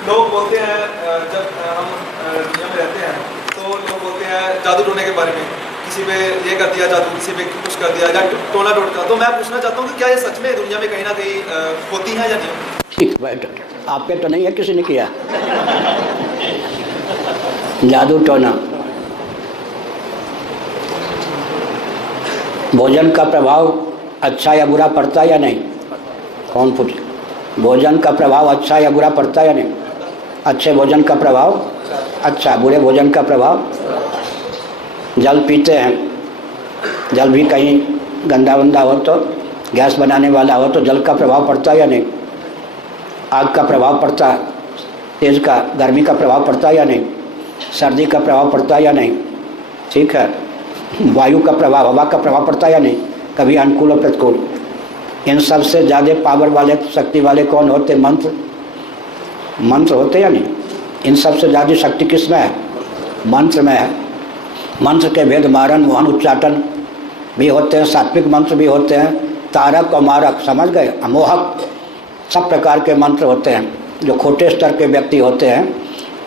लोग बोलते हैं जब हम दुनिया में रहते हैं तो लोग बोलते हैं जादू टोने के बारे में, किसी पे ये कर दिया जादू, किसी पे कुछ कर दिया या टोना टोटका। तो मैं पूछना चाहता हूँ कि क्या ये सच में दुनिया में कहीं ना कहीं होती है या नहीं? ठीक बैठ, आप पे तो नहीं है, किसी ने किया जादू टोना। भोजन का प्रभाव अच्छा या बुरा पड़ता है या नहीं? कौन पूछे? भोजन का प्रभाव अच्छा या बुरा पड़ता है या नहीं? अच्छे भोजन का प्रभाव अच्छा, बुरे भोजन का प्रभाव। जल पीते हैं, जल भी कहीं गंदा वंदा हो तो, गैस बनाने वाला हो तो जल का प्रभाव पड़ता है या नहीं? आग का प्रभाव पड़ता है, तेज का गर्मी का प्रभाव पड़ता है या नहीं? सर्दी का प्रभाव पड़ता है या नहीं? ठीक है। वायु का प्रभाव, हवा का प्रभाव पड़ता है या नहीं? कभी अनुकूल और प्रतिकूल। इन सब से ज़्यादा पावर वाले, शक्ति वाले कौन होते? मंत्र। मंत्र होते या नहीं? इन सब से ज़्यादा शक्ति किस में है? मंत्र में है। मंत्र के भेद मारण, मोहन, उच्चाटन भी होते हैं, सात्विक मंत्र भी होते हैं, तारक और मारक, समझ गए? अमोहक, सब प्रकार के मंत्र होते हैं। जो खोटे स्तर के व्यक्ति होते हैं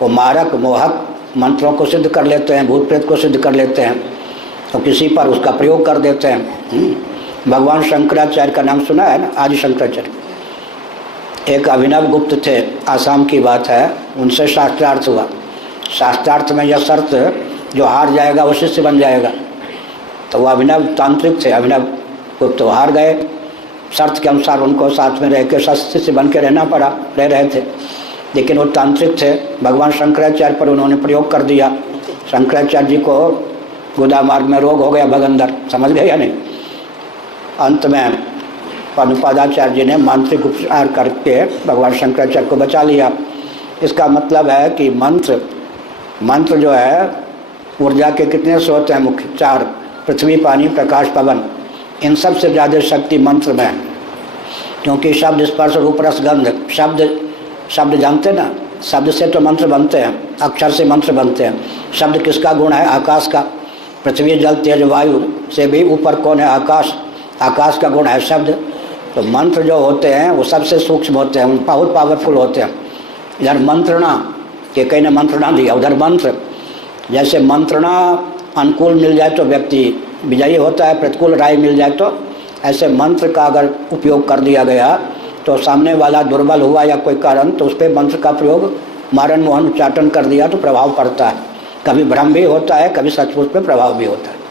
वो मारक, मोहक मंत्रों को सिद्ध कर लेते हैं, भूत प्रेत को सिद्ध कर लेते हैं, तो किसी पर उसका प्रयोग कर देते हैं। भगवान शंकराचार्य का नाम सुना है ना? आदि शंकराचार्य एक अभिनव गुप्त थे, आसाम की बात है, उनसे शास्त्रार्थ हुआ। शास्त्रार्थ में यह शर्त, जो हार जाएगा वो शिष्य बन जाएगा। तो वो अभिनव तांत्रिक थे, अभिनव गुप्त, तो हार गए। शर्त के अनुसार उनको साथ में रह के शिष्य बन के रहना पड़ा, रह रहे थे, लेकिन वो तांत्रिक थे। भगवान शंकराचार्य पर उन्होंने प्रयोग कर दिया। शंकराचार्य जी को गुदा मार्ग में रोग हो गया भगंदर, समझ गए या नहीं? अंत में पद्मपादाचार्य जी ने मांत्रिक उपचार करके भगवान शंकराचार्य को बचा लिया। इसका मतलब है कि मंत्र जो है, ऊर्जा के कितने स्रोत हैं मुख्य? 4, पृथ्वी, पानी, प्रकाश, पवन। इन सब से ज़्यादा शक्ति मंत्र में है, क्योंकि शब्द, स्पर्श, रूप, रस, गंध, शब्द जानते ना? शब्द से तो मंत्र बनते हैं, अक्षर से मंत्र बनते हैं। शब्द किसका गुण है? आकाश का। पृथ्वी, जल, तेज, वायु से भी ऊपर कौन है? आकाश। आकाश का गुण है शब्द। तो मंत्र जो होते हैं वो सबसे सूक्ष्म होते हैं, बहुत पावरफुल होते हैं। इधर मंत्रणा, कि कहीं ने मंत्रणा दिया, उधर मंत्र। जैसे मंत्रणा अनुकूल मिल जाए तो व्यक्ति विजयी होता है, प्रतिकूल राय मिल जाए तो, ऐसे मंत्र का अगर उपयोग कर दिया गया तो सामने वाला दुर्बल हुआ या कोई कारण, तो उस पर मंत्र का प्रयोग, मारण, मोहन, उच्चाटन कर दिया तो प्रभाव पड़ता है। कभी भ्रम भी होता है, कभी सचमुच पे प्रभाव भी होता है।